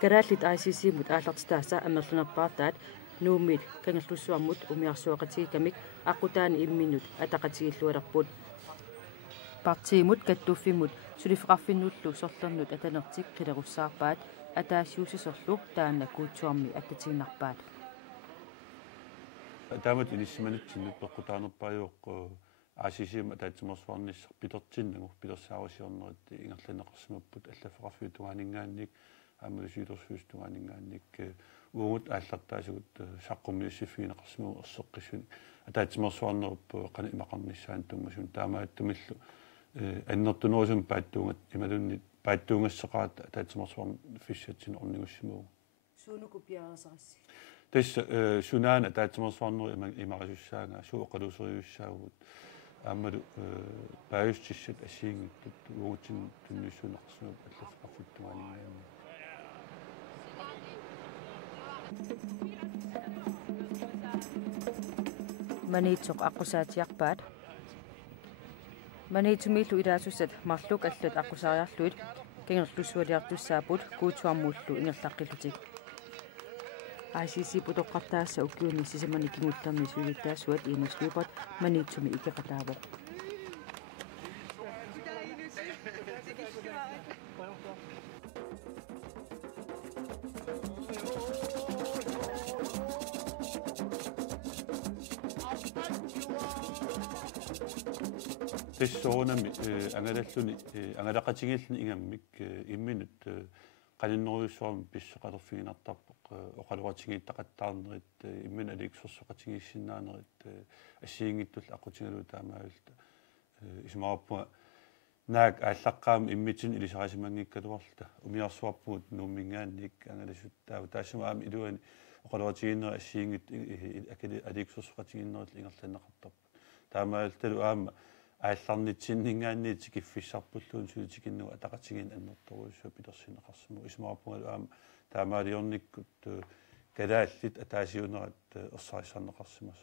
Karaallit ICC-mut aallartitaassa ammerlunerpaartaat nuumit kangerlussuarmut umiarsuaqatigikamik aqutaani imminut ataqatigillualerput partiimut kattuuffimut sulifeqarfinnullu sorlernut atanertik qilerussaarpaat ataassiusisorlu taanna kuutsuarmi attatiginarpaat taamat inissimanitsinnut peqqutaanerpaajuuq ICC-ma taatsimorsuarnissar pitertinnagu pilersaarisiornerit ingerlaneqarsimapput allafeqarfiutuaaningaannik аммалисуилерсуустугаанингааник уумут ааллартаасугут саққумиуссиффигинеқарсиму ерсеққиссуни атаатсимерсуарнеруппу қана имақарниссаан тунгасун таамааттумиллу аннертунерусум пааттуунгат ималунни пааттуунгассеқаат атаатсимерсуарн фиссатсин орнигуссимуу суунуку пиарасарасси тас сунаана атаатсимерсуарнери имарисуссаага суоқалусериуссаагут аммалу пааюстиссат ассиингиттут уутин тунниссунеқарсиму аллафеқарфиттугаанингааник Manitsuq aqusaatiarpaat Manitsumillu ilaasusat marluk allut aqusaariarluit kingerlussualiartussaaput kuutsuarmullu ingerlaqqillutik ICC putoqqartaassa ukkuuni sisamani kingullerni suulittaassuat iinasluupat manitsumi ikeqataavo тиссоонами ангалаллуни ангалақатигииллни ингаммик имминут qalinneruissuarmi pisseqalerfiginartarpoq oqaluratигииттақаттаарнерит иммина аликсерсоқатигииссиннаанерит ассиингиттул аққутигалу таамаавилта исмаарпуга наак ааллаққаами иммитин илисарисимангиккалуарлута умиарсуарпугут нууммингаанник ангаласут таава таассамаами илуани oqaluratигииннера ассиингит акали аликсерсоқатигииннерит ингерланеқартарпут таамаавилталу аама аалларнитсиннингаанниит киффиссарпуллуун сулитикиннуга атақатигин аннерторуиссуа пилерсинеқарсиму исмаарпунгалу аама таамаалиорниккут калааллит атаасиунерат ерсарисарнеқарсимас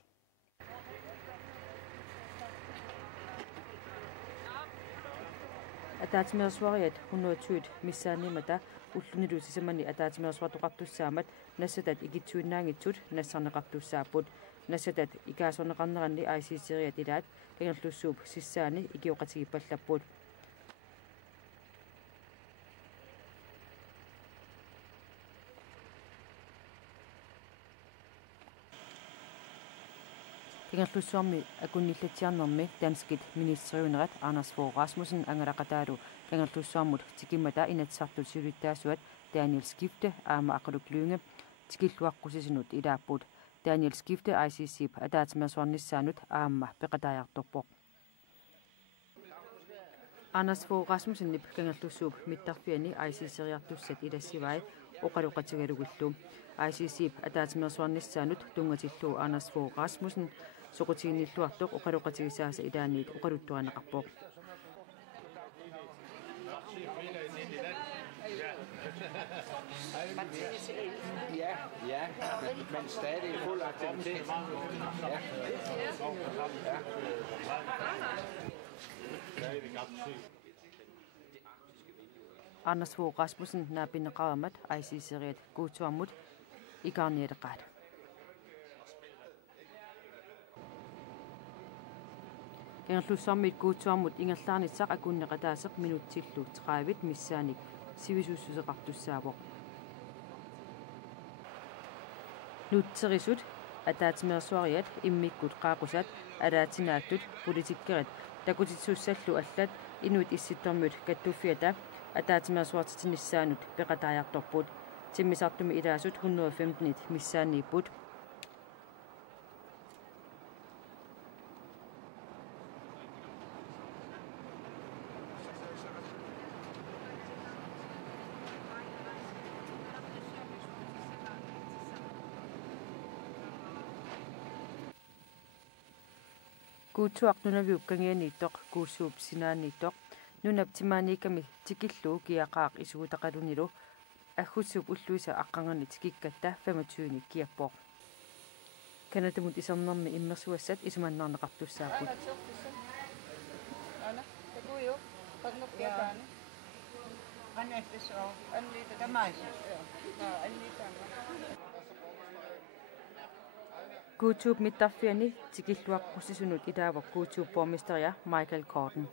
атаатимерсуариат 120 миссаанимата уллунилу сисамани атаатимерсуартоқартуссаамат нассатат игитсуиннаангитсут нассарнеқартуссааппут нассатат икаасорнеқарнеранни ICC-риат илаат кангерлуссууп сиссаани игиоқатигиппаллаппут кангерлуссуарми акунниллатсиарнерми данскит министриунерат Anders Fogh Rasmussen ангалақатаалу кангерлуссуармут тикиммата инатсартут сулиттаасуат Daniel Skifte аама ақалуклуунга тикиллуаққусисинут илааппут Daniel Skifte ICC атаатимерсуарниссаанут аама пеқатаажарторпоқ Anders Fogh Rasmussen нип кангерлуссууп миттарфиани ICC-риартуссат илассивай оқалуқатигалугуллу ICC атаатимерсуарниссаанут тунгатиллуу Anders Fogh Rasmussen соқутигиниллуартоқ оқалуқатигисааса илааниит оқалуттуанеқарпоқ Ja, men stadig fuld aktivitet. Anders Fogh Rasmussen naapinneqaramat ICC-riat kuutsuarmut ikaarnialeqaat Kangерлуссуармит kuutsuarmut ingerlaarnitsaq akunneqataaseq minutsillu 30 missaanik sivisussuseqartussaavoq nutserisut атаатимерсуариат иммиккут qaaqusat алаатинааttut политиккерит такутитсуссаллу аллат инуит исситтормут каттуффиата атаатимерсуартитинissаанут пеқатаажарторпут тиммисартуми илаасут 115-ит миссаанииппут kuutsuaqnunaviukkangianiittoq kuussuup sinaaniittoq nunap timaanikami tikilluu kiaqaaq isugutaqalunilu аггутсуп уллуиса аққангерни тикиккатта 25-ни киаппоқ канатамут исернерми иммерсуассат исуманнаарнеқартуссааппут ана такуйо пагноппиатаани Guutuup mittarfiani tikilluaqqusisunut ilaavaq Guutuup borgmesteria Michael Corden.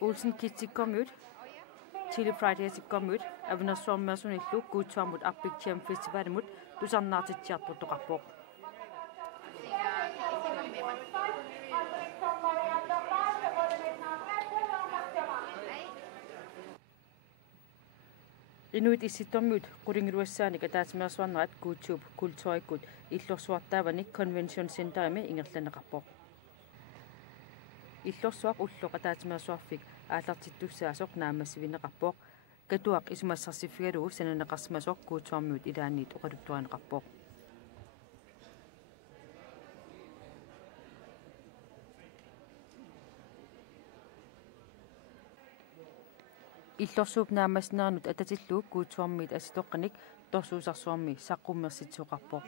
Olsen kitsikkormut Chili Fridays-ikkormut avinersuarmersunillu Guutuarmut Arpiktiam Festivalimut tusarnaartitsiarputtoqarpoq. Inuit issittormut qulingiluassaanik ataatimersuarnerat Guutuup kultuurikkut illorsuartaavani Convention Centerimi ingerlaneqarpoq. Illorsuaq ulloq ataatimersuarfik aallartittussaasoq naammassivineqarpoq katuaq isumassarsifigalugu sananeqarsmasoq Guutuarmut ilaanniit oqaluttuaneqarpoq. Illorsuup naammasneernut atatilluuk Guutuarmit asitoqqanik torsuusarsuarmi saqqummersitsuqarpoq.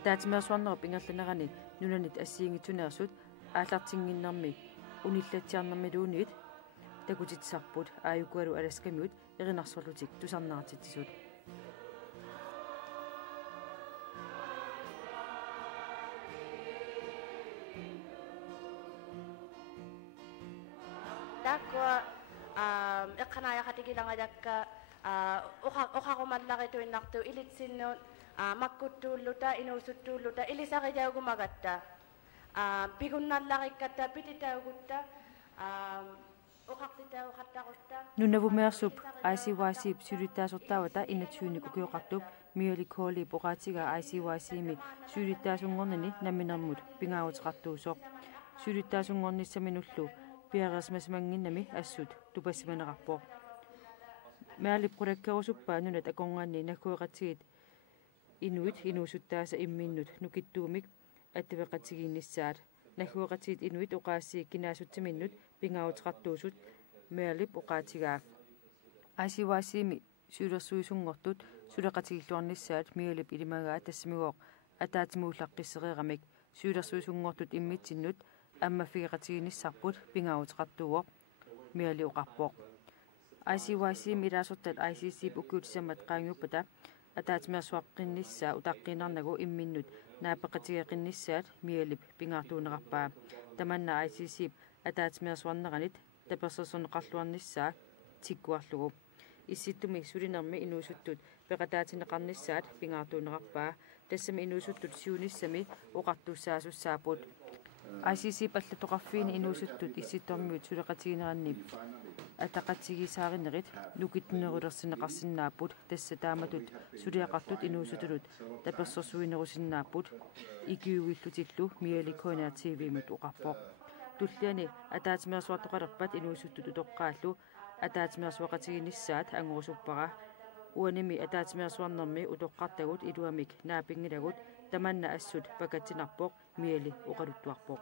Ataatimersuarnerup ingerlanerani nunanit assiingituneersut aallartinginnermi unillatsiarnermiluunit takutitsarput aayukualu alaskamiut erinarsorlutik tusarnaartitsisut. Takwa eqqanaajaqatigilangajakka uqaqumallaqituinnartu ilitsinnuut makkuttuulluta inuusuttuulluta ilisaqijaukumagatta pigunnallarikkata pititaugutta uqaqtitauqattaqutta Nunnavumeersup ICYC sylittaasortaavata innatsyynik ukioqartup miali kooli poqaatiga ICYC-mi sylittaasungornani namminermut pingaavutiqartuusoq sylittaasungornissaminullu piarersmasmanginnami assut tupassimaneqarpoq maali prolakkerusuppaa nunat akongaanni nakueqatigit inuit inuusuttaasa imminnut nukittuumik attavaqatigiinnissaat nakueqatigit inuit oqaassii kinaasutsiminnut pingaavutiqartuusut mealip oqaatigaa ICYC-mi syulersuisungortut suleqatigilluarnissaat mialip ilimagaa tassimiguoq ataatimuullaqqissereeramik syulersuisungortut immitsinnut аммаффигеқатигиниссарпут пингаавутеқартууоқ миали оқарпоқ ICYC милаасортат ICC уккуутисаммат qaangiuppata атаатимерсуаққиннissaa утаққинарнагу имминнут наапеқатигеқиннissaат миалип пингаартуунеқарпаа таманна ICC атаатимерсуарнеранит таперсерсонеқарлуарнissaa тиккуарлугу исситтуми сулинерми инуусуттут пеқатаатинеқарнissaат пингаартуунеқарпаа тассами инуусуттут сиуниссами оқартуссаасуссаапут ICC паллатоқарфиини инуусуттут исситтормиут сулеқатигинераннип атақатигисааринерит нукитнерулерсинеқарсинааппут тасса тааматут сулиақартут инуусутулут таперсерсуинерусиннааппут икиуиллутиллу миаликоинаа TV-мут оқарпоқ туллиани атаатимерсуартоқалерпат инуусуттут утоққааллу атаатимерсуақатигиниссаат ангорусуппара уаними атаатимерсуарнерми утоққартагут илуамик наапингилагут таманна ассут пакатсинарпоқ миали оқалуттуарпоқ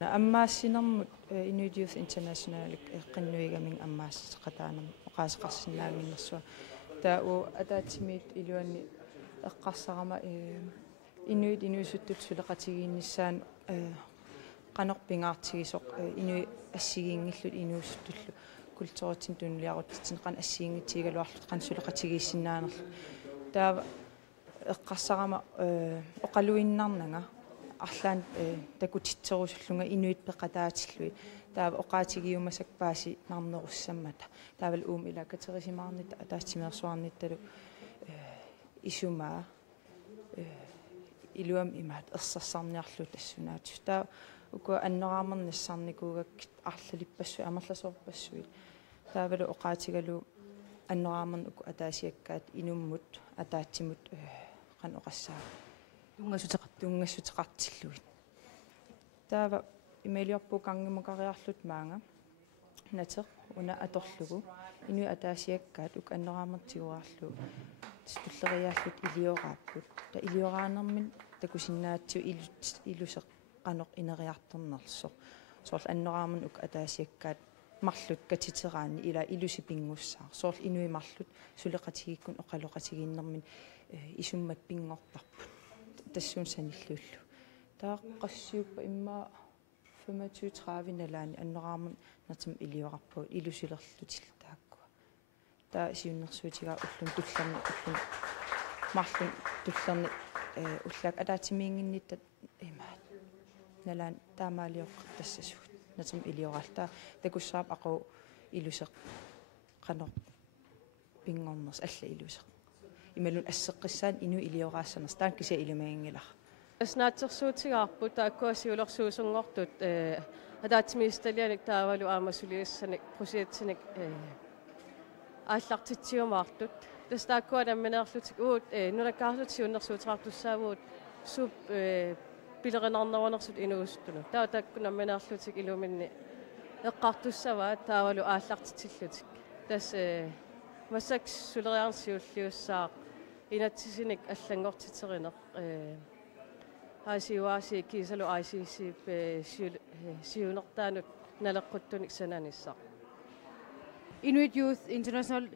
аммаассинэрмут Inuit Youth International эққиннуиgaming аммаассеқатаанам оқаасеқарсинаангиннэрсуа таа атаатсимиит илуанни эққарсарама Inuit инуисуттут сулеқатигииннissaан канорпингаартигисоқ инуи ассигиингиллут инуисуттуллу культууритин тунлиарутитсин қан ассигингитигалуарлут қан сулеқатигииссинаанерлу таа эққарсарама оқалуиннарнага арлаан такутитсерусуллунга инуит пеқатаатиллуи таава оқаатигиумасак пааси нарнеруссаммата таавал уум илакатерисимаарнита атаатсимерсуарнитталу isumaa iluam imaat ersassarniarlut assunaatu taa uku anneraamernassarnikuugak арлалиппассу амерласоорпассуит таавалу оqaатигалу аннерааmerн уку атаасиаккаат инуммут атаатсимут қан оқассаа тунгассутеқартиллуит таава имелиорпу кангимакариарлут маанга натеқ уна аторлугу инуи атаасиаккаат уку аннераамертигуаарлу туллериааллут илиорааппут та илиораанермин такусиннаатсу илусеқ qanoq ineriartornersoq soorl anneraamun uk ataasiakkaat marlut katiteraani ila ilusipingussaa soorl inuimarlut suleqatigikkun oqaloqatigiinnermin isummat pingorparput tassuun sanilluullu taaqqassiuppa immaa 25-30 nalaani anneraamun natum iliorarpu ilusilerlutil taakkua taa siunnersuutigaa ullun marlun tullerni ullaak ataatimiinginnittat imaat nalaan taamaaliorqattassasuut natum ilioralta takussaap aqu iluseq qanoq pingorners alla iluseq imalun asseqqissaan inu ilioraassanners taan kisia ilumaangilaq asnaatsersuutigaarput taakkuasiulersuusungortut атаатсимисталианик таавалу аамасулиассаник просиатсиник ааллартитсиумаартут тастааккуа намминеерлутик уут нулаккаарлут сиуннерсуутеқартуссаавуут суп пилеринарнаванерсут инуустуну таа такку намминеерлутик илуминни эққартуссаваа таавалу ааллартитсиллутик тас массакс сулериарсиуллиуссаа инатсисиник аллангортитеринеқ аасиуааси кисалу ICC сиунертаанут налеққуттуник сананиссаа Inuit Youth International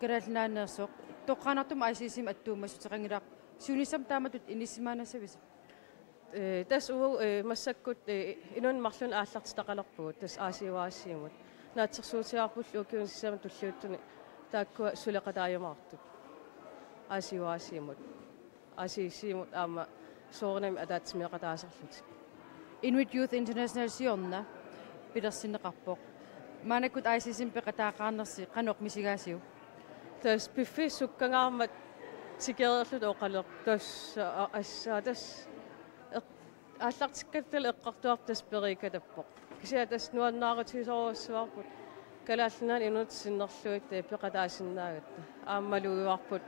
каралнааneersoq тоққанартум ICC-им аттуумассутеқангилаақ сунисам тааматут инисимаанасавис тас уу массаккут инун марлун ааллартитақалерпугут тас аасиуаассиимут наатсерсуутиарпуллу укиунсисама туллууттуни тааккуа сулеқатаажамаартут аасиуаассиимут ICC-имут аама соорнами атаатсимеқатаасерлут Inuit Youth International сиорна пилерсинеқарпоқ маанаккут ICC-им пеқатаақарнерси қаноқ мисигаасиу тас пиффи суккангаармат тикерерлут оқалер тас ассаа тас ааллартиккаттал эққартуартас перикатаппоқ кисиа тас нуаннаарутисооруссуарпут калааллунаан инуутсиннерлуит пеқатаасиннаагатта ааммалуйуарпут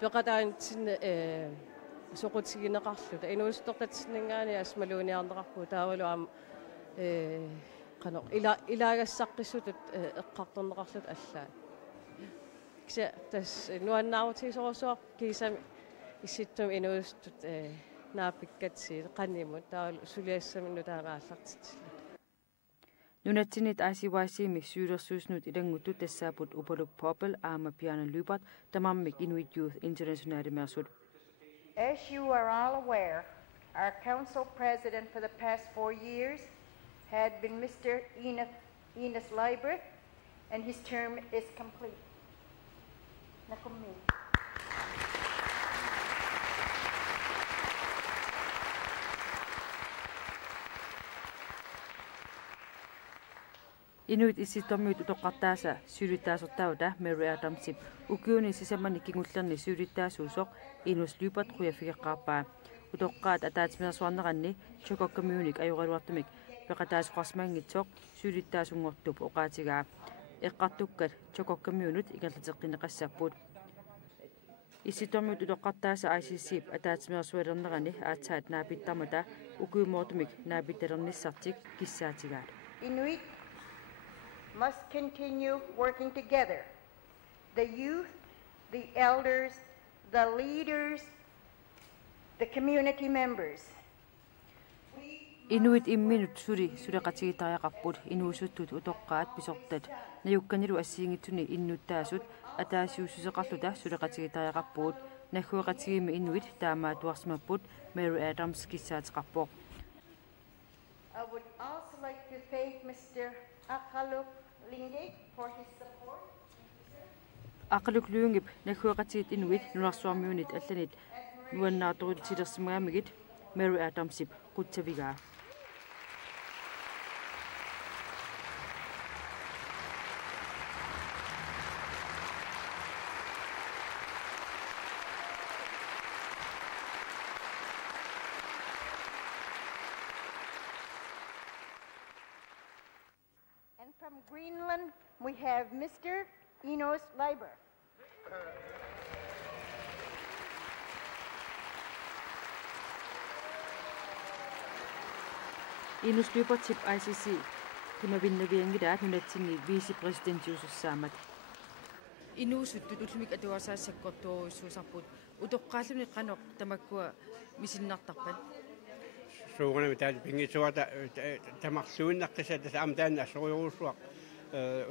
пеқатаантинна соқутигинеқарлута инуустортатсиннгаани асмалууниарнеқарпу таавалу аама qano ilaaгассаққиссутут эққарторнеқарлут аллаа кися тас нуаннаавутисорусуар кисами исситтум инуустут наапиккатси қаннимут таавалу сулиассаминну таагааллартитсилла Nunatsinit aasiwaasiimi syylersuusnut ilanguttu tassaaput upaluk popel aama piana lybert tamammik Inuit Youth International mersut. As you are all aware, our council president for the past 4 years had been Mr. Enos Liebert, and his term is complete. Inuit isitormiut utoqqartaasa syylittaasortauta Mary Adamsip ukiuni sisamani kingullerni syylittaasuusoq Enos Liebert quyafigeqqaarpaa utoqqaat ataatiminersuarneranni Chokok Community ajuqaluartumik peqataasuqarsmaangitsoq syylittaasungortup oqaatigaa eqqartukkat Chokok Community ikerliteqqineqassappuut isitormiut utoqqartaasa ICC ataatiminersualernerani aatsaat naapittarmata ukiumoortumik naapittalernissartik kissaatigaat Inuit must continue working together. The youth, the elders, the leaders, the community members. Inuit imminut suleqatigitariaqarput inuusuttut utoqqaat pisortat najukkanilu assiingitsuni innuttaasut ataasiussuseqarluta suleqatigitariaqarpuut naggueqatigimi inuit taamaatuarsmapput Mary Adams kissaateqarpoq I would also like to thank Mr. Aqaluk Lingig for his support. Aqaluk naggueqatigit inuit nunarsuarmiunit allanit nuannaartorutilersimaamigit Mary Adamsip quttavigaa from Greenland, we have Mr. Enos Leiber. Enos Leiber tip ICC. Kimavinnaviangidaat nunatsingi vicepresidentiusussaamat. Inuusut tutulmik atuarsaassakkortuurissuusarput utoqqaalluni qanoq tamakkua misinnartarpan. Suugana mitaali pingisuata tamarluunnaqqisa tasaamtaanna assuruurusuaq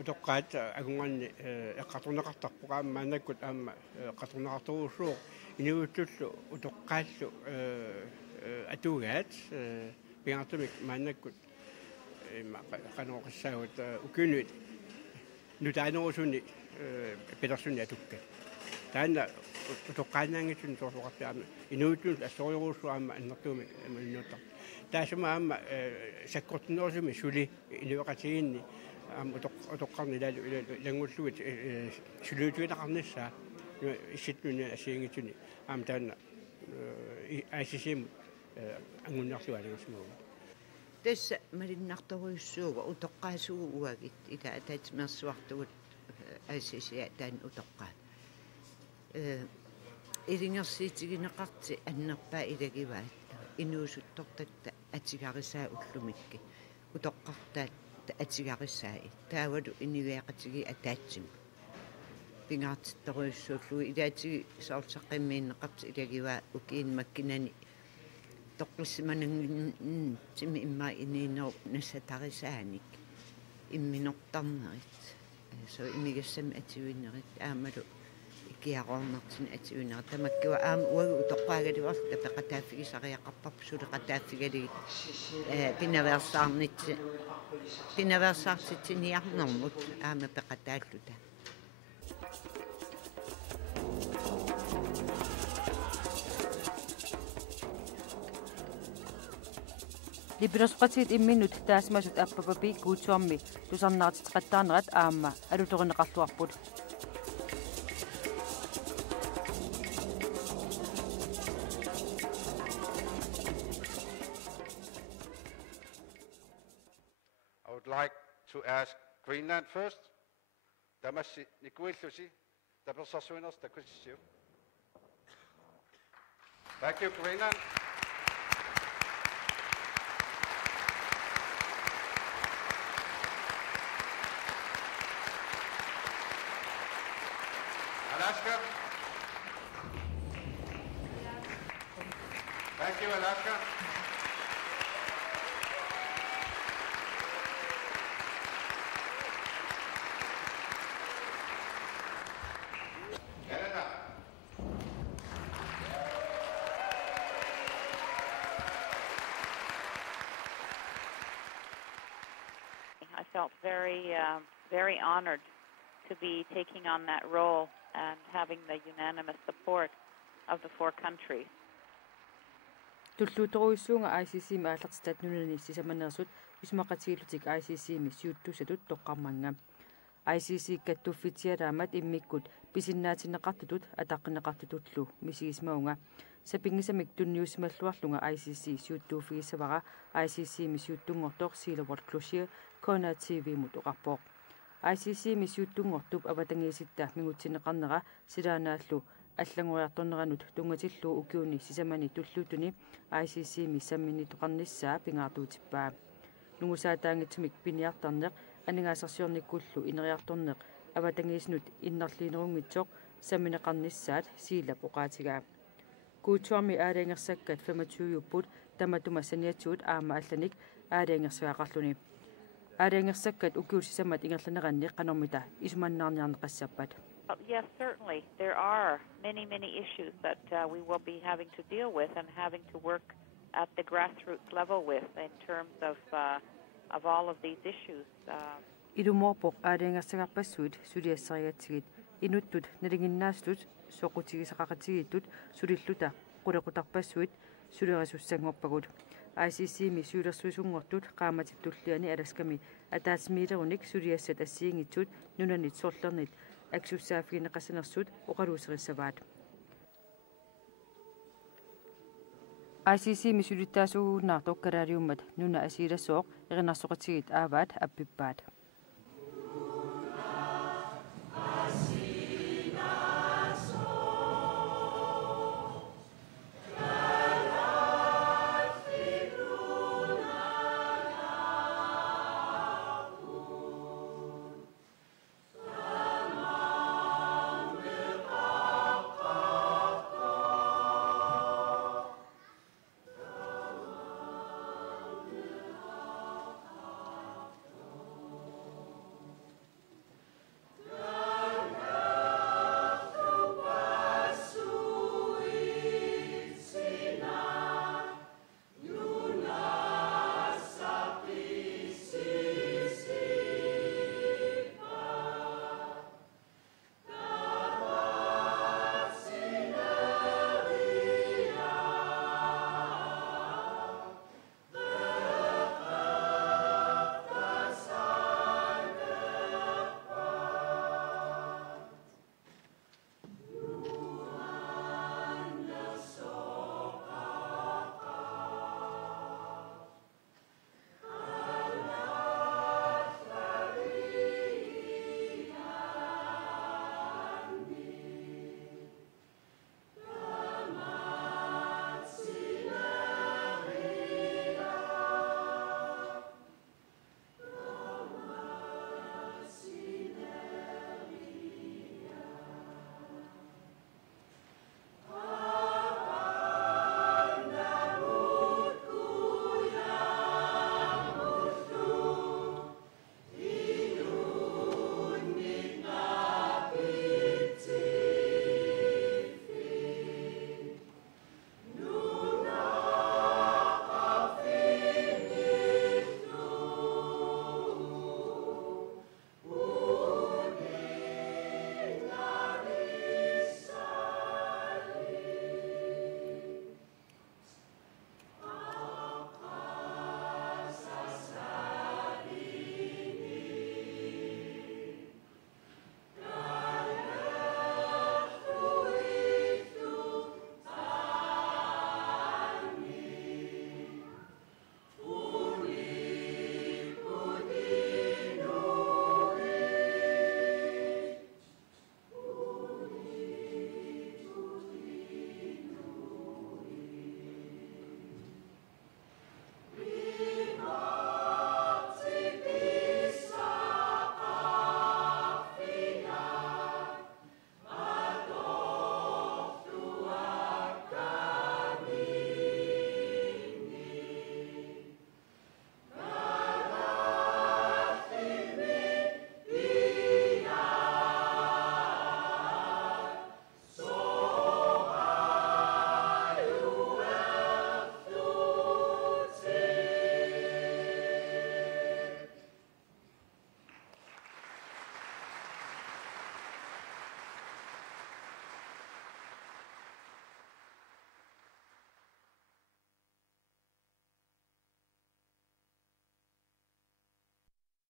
utoqqaat agunganni eqqatorneqartarpuq aammaannakkut aamma eqqatorneqarturuussuuq inuuttullu utoqqaallu atuugaat pingartumik maannakkut qanoqissaagut ukinuit nutaanerusuni petersunni atukkat taanna utoqqaanaangitsun soorluqartaama inuuttun assuruuruussu aamma annertuumi innuuttar taasuma aamma sakkortunerusumi suli inueqatiginni aamma utoqqarni langullugut suluutuinaqarnissaa issitnuni asiingitsuni aamma taanna ICC-mut angunnarlualingasmuuga tässä malinartoruissuuga utoqqaasugu uagit ila ataatmersuartugut ICC taan utoqqaat ilingersiitigineqarti annerpaa ilagivaat inuusuttortatta atigarissaa ullumikki utoqqartaat atigarissaai taavalu iniviaqatigi ataatsim pingaartittoruissuullu ilaatigi saorsaqqimmiinneqarti ilagivaa ukiin makkinani toqqismanangin timi imma iniinero nassatarisaanik imminortarnerit so imigassam atiuinnerit aamalu ikiaqornertin atiuinnerit tamakkua aama uagu utoqqaagaliuarta peqataaffigisariaqarparpu suleqataaffigaligit pinaversaartitsiniarnermut aama peqataalluta Lipinosqatit imminut taasmasut appapapi kuutsuarmi tusarnaartitqattaanerat aamma alutorineqarluarput. I would like to ask Greenland first. Tamassi nikuillusi tapersarsuinerus takussiu. Thank you, Greenland. Alaska. Thank you, Alaska. Canada. I felt very honored to be taking on that role and having the unanimous support of the four countries. Tulluutoruissuunga ICC maallertitat nunani sisamannersut ismaqatigilutik ICC missiuttusatut toqqarmanga ICC kattuffitialaamat immikkut pisinnaatineqartutut ataqqineqartutullu misigismaunga sapingisamik tunniusimalluarlunga ICC siuttuufigissavara ICC missiuttungortoq Silawat Closure Kona TV mutoqarpoq ICC missiuttungortup avatangiisitta mingutineqarnera silaanaallu аллангуриарторнеранут тунгатиллуу укиуни сисамани туллуутуни ICC миссаммини тоқарнissaa пингаартуутиппаа нугусаатаангитсумик пиниартарнеқ анигаасарсиорниккуллу инериарторнеқ аватангииснут иннерлиинерунгитсоқ самминеқарнissaат сиилап оқаатигаа куутсуарми аалаангерсаккат 25-юппут таматума саниатсуут аама алланик аалаангерсуаақарлуни аалаангерсаккат укиусисамат ингерланеранни қанормита исуманнаарниарнеқассарпат. Yes, certainly. There are many issues that we will be having to deal with and having to work at the grassroots level with in terms of all of these issues. Ilumorpoq aalingassagapassuut suliassariatigit inuttut nalinginnaastut soqutigisaqaqatigittut sulilluta qulequtarpassuit suliresussangorpagut ICC mi suulersuisungortut qaamatittulliani alaskami ataasmiilerunik suliassat assiingitsut nunanit sorlernit аксуссаафгинеқассанерсут оқалуусерissavaat ICC мисулиттаасуугууннаартоқ калаалиуммат нуна асилассооқ эринарсоқатигит ааваат аппиппаат